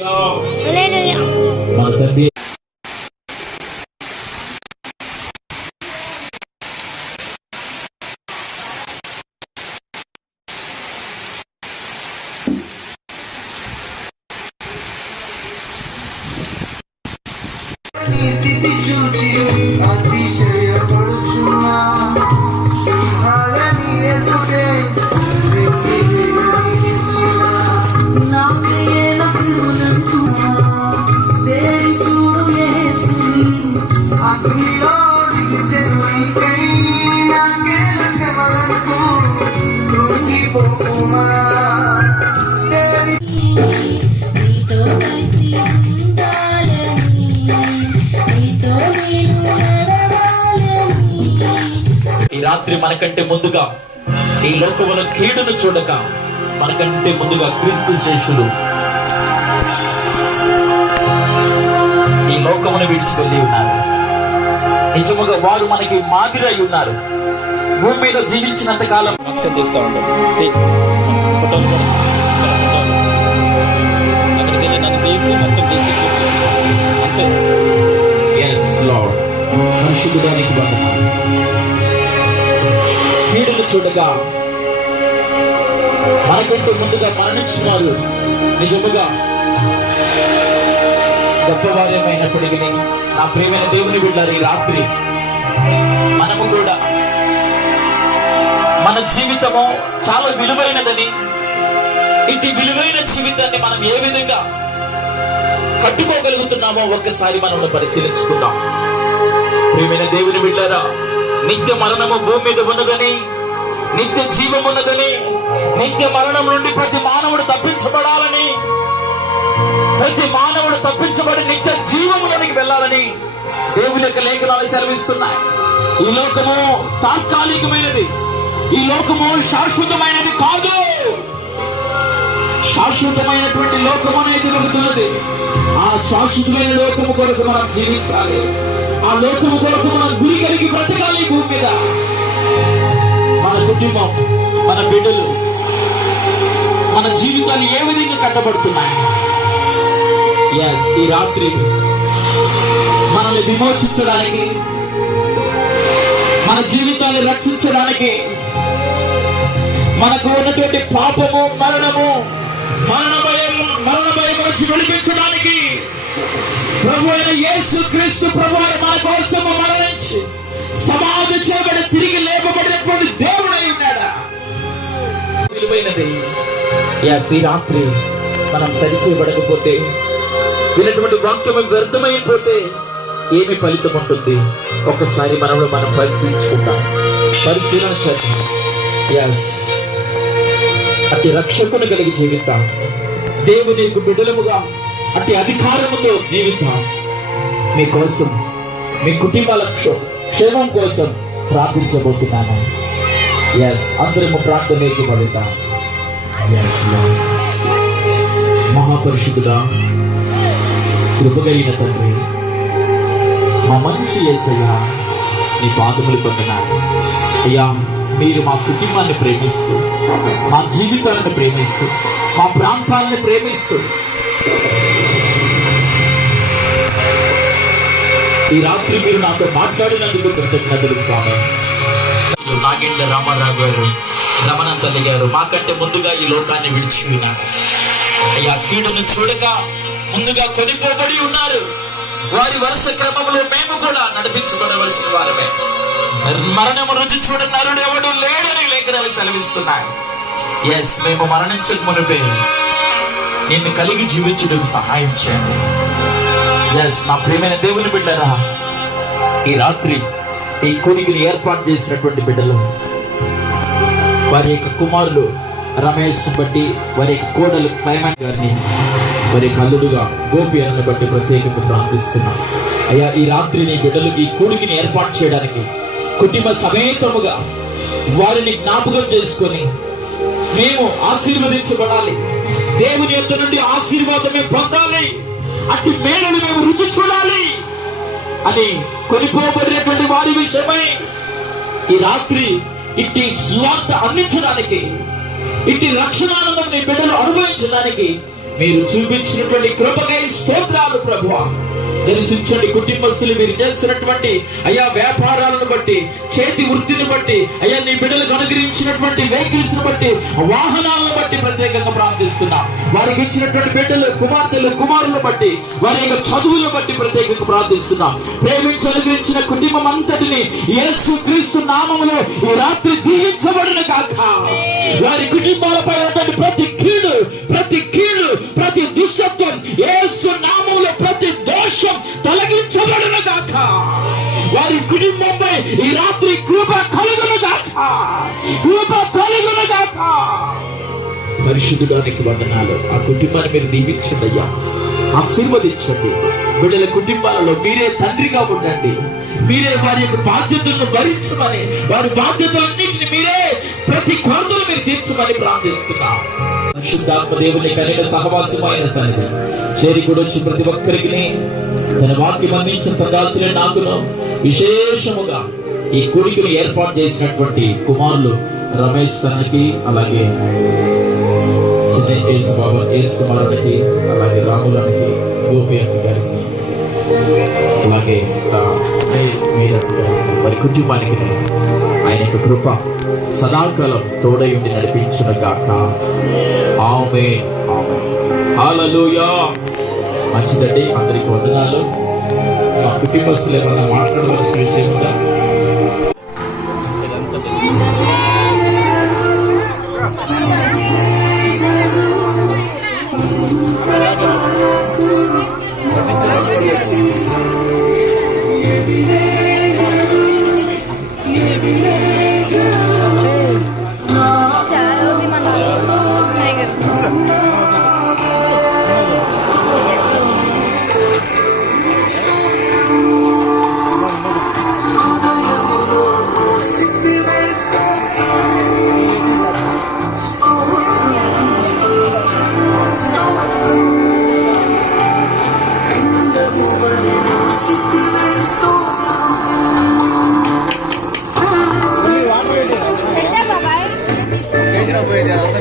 మా తండ్రి స్థితి చూచి అతిశయపడుచున్నా సింహాలని ఎదుటే నా ప్రియేల శివులంటున్నా దేని చూడు యేసుని అగ్నిలో నిలిచెనుకై నాకేల శవలకు కృంగిపోకుమా ఈ రాత్రి మనకంటే ముందుగా ఈ లోకముల కీడును చూడక మనకంటే ముందుగా క్రీస్తు శేషులు ఈ లోకమును విడిచి వెళ్ళి ఉన్నారు. నిజముగా వారు మనకి మాదిరై ఉన్నారు. భూమి మీద జీవించినంత కాలం అర్థం చేస్తూ ఉంటారు. పరిశుద్ధానికి కీడును చూడగా మనకంటే ముందుగా మరణించినారు. నిజముగా గొప్పవార్యమైనప్పటికీ నా ప్రియమైన దేవుని బిడ్డలారా, ఈ రాత్రి మనము కూడా మన జీవితము చాలా విలువైనదని, ఇటు విలువైన జీవితాన్ని మనం ఏ విధంగా కట్టుకోగలుగుతున్నామో ఒక్కసారి మనం పరిశీలించుకుందాం. ప్రియమైన దేవుని బిడ్డలారా, నిత్య మరణము భూమి మీద ఉన్నదని, నిత్య జీవం ఉన్నదని, నిత్య మరణం నుండి ప్రతి మానవుడు తప్పించబడాలని, ప్రతి మానవుడు తప్పించబడి నిత్య జీవములోనికి వెళ్ళాలని దేవుని యొక్క లేఖనాలు సెలవిస్తున్నాయి. ఈ లోకము తాత్కాలికమైనది, ఈ లోకము శాశ్వతమైనది కాదు. శాశ్వతమైనటువంటి లోకము అనేది ఒకటి. ఆ శాశ్వతమైన లోకము కొరకు మనం జీవించాలి. ఆ లోకము కొరకు మనం గురి కలిగి బ్రతకాలి. భూమి మీద మన కుటుంబం, మన బిడ్డలు, మన జీవితాలు ఏ విధంగా కట్టబడుతున్నాయి? ఈ రాత్రి మనల్ని విమోచించడానికి, మన జీవితాన్ని రక్షించడానికి, మనకు ఉన్నటువంటి పాపము, మరణము, మరణ భయం నుంచి విడిపించడానికి ప్రభు అయిన యేసు క్రీస్తు ప్రభు మన కోసము మరణించి సమాధి చేయబడి తిరిగి లేపబడినటువంటి దేవుడై ఉన్నాడా? విలువైనది. ఈ రాత్రి మనం సరిచేయబడకపోతే, వినటువంటి వాక్యం వ్యర్థమైపోతే ఏమి ఫలితం ఉంటుంది? ఒక్కసారి మనం పరిశీలించుకుంటాం. పరిశీలన చేద్దాం. అతి రక్షకుని కలిగి జీవితాం. దేవుని బిడ్డలముగా అతి అధికారముతో జీవితాం. మీకోసం, మీ కుటుంబాల క్షేమం కోసం ప్రార్థించబోతున్నాను. అందరము ప్రార్థన చేయబడతాం. మహాపరిశుద్ధుడా, కృపగలిగిన తండ్రి, మా మంచి యేసయ్యా, నీ పాదములు పొందనాలు. అయ్యా, మీరు మా కుటుంబాన్ని ప్రేమిస్తూ, మా జీవితాలను ప్రేమిస్తూ, మా ప్రాంతాలను ప్రేమిస్తూ ఈ రాత్రి మీరు నాతో మాట్లాడినందుకు కృతజ్ఞతలు స్వామి. నాగేంద్ర రామారావు గారు, రమణ తల్లి గారు మాకంటే ముందుగా ఈ లోకాన్ని విడిచి ఉన్నారు. అయ్యా, కీడును చూడక ముందుగా కొనిపోబడి ఉన్నారు. వారి వరుస క్రమంలో మేము కూడా నడిపించబడవలసిన వారమే. మరణము రుచి చూడ నరుడు ఎవడు లేడని లేఖనాలు సెలవిస్తున్నాయి. మేము మరణించక మునిపే నిన్ను కలిగి జీవించడానికి సహాయం చేయండి. నా ప్రియమైన దేవుని బిడ్డరా, ఈ రాత్రి ఈ కొనికిని ఏర్పాటు చేసినటువంటి బిడ్డలు, వారి యొక్క కుమారులు రమేష్ బట్టి, వారి యొక్క కోడలు క్లైమాక్స్ గారిని, వారి యొక్క అల్లుడుగా గోపి అన్నని బట్టి ప్రత్యేకంగా ప్రార్థిస్తున్నాం. అయ్యా, ఈ రాత్రి నీ బిడ్డలు ఈ కూడికిని ఏర్పాటు చేయడానికి కుటుంబ సమేతముగా వారిని జ్ఞాపకం చేసుకొని మేము ఆశీర్వదించబడాలి. దేవుని యొక్క నుండి ఆశీర్వాదమే పొందాలి. అట్టి మేలును మేము రుచి చూడాలి అని కొనిపోబడినటువంటి వారి విషయమై ఈ రాత్రి ఇట్టి స్వార్థ అందించడానికి, ఇట్టి రక్షణానందం నీ బిడ్డలు అనుభవించడానికి మీరు చూపించినటువంటి కృపకై స్తోత్రాలు ప్రభువా. దర్శించండి కుటుంబస్తులు మీరు చేస్తున్నటువంటి అయ్యా వ్యాపారాలను బట్టి, చేతి వృత్తిని బట్టి, అయ్యా నీ బిడ్డలకు అనుగ్రహించినటువంటి వెహికల్స్ బట్టి, వాహనాలను బట్టి ప్రత్యేకంగా ప్రార్థిస్తున్నా. వారికి ఇచ్చినటువంటి బిడ్డలు, కుమార్తెలు, కుమారులను బట్టి, వారి యొక్క చదువులను బట్టి ప్రత్యేకంగా ప్రార్థిస్తున్నా. ప్రేమించి అనుగ్రహించిన కుటుంబం అంతటిని యేసు క్రీస్తు నామములో ఈ రాత్రి దీవించబడును గాక. వారి కుటుంబాలపై ఉన్నటువంటి ప్రతి కీడు, ప్రతి దుష్టత్వం యేసు నామములో, ప్రతి దోషం తొలగించబడును గాక. వారి కుటుంబంపై ఈ రాత్రి కృప కలుగును గాక. పరిశుద్ధుడానికి వందనాలు. ఆ కుటుంబాన్ని మీరు దీవించండి అయ్యా, ఆశీర్వదించండి. బిడ్డల కుటుంబాలలో మీరే తండ్రిగా ఉండండి. మీరే వారి యొక్క బాధ్యతలను భరించమని, వారి బాధ్యతలన్నింటినీ మీరే ప్రతి కొరతలు మీరు తీర్చమని ప్రార్థిస్తున్నాం. పరిశుద్ధాత్మ దేవుని కనిక సహవాసమైన సన్నిధి చేరికూడొచ్చి ప్రతి ఒక్కరికి తన వాక్యం అందించిన ప్రదాసులే నాకును విశేషముగా ఈ కోరికను ఏర్పాటు చేసినటువంటి కుమారులు రమేష్ తనకి, అలాగే కుమారునికి, అలాగే రాములనికి, గోపి గారికి, అలాగే వారి కుటుంబానికి ఆయన యొక్క కృప సదాకాలం తోడై ఉండి నడిపించును గాక. ఆమేన్, ఆమేన్, హల్లెలూయా. మంచిదండి, అందరికి వందనాలు. మా కుటుంబస్తులు ఏమన్నా మాట్లాడవలసిన విషయం ఉందా? Puede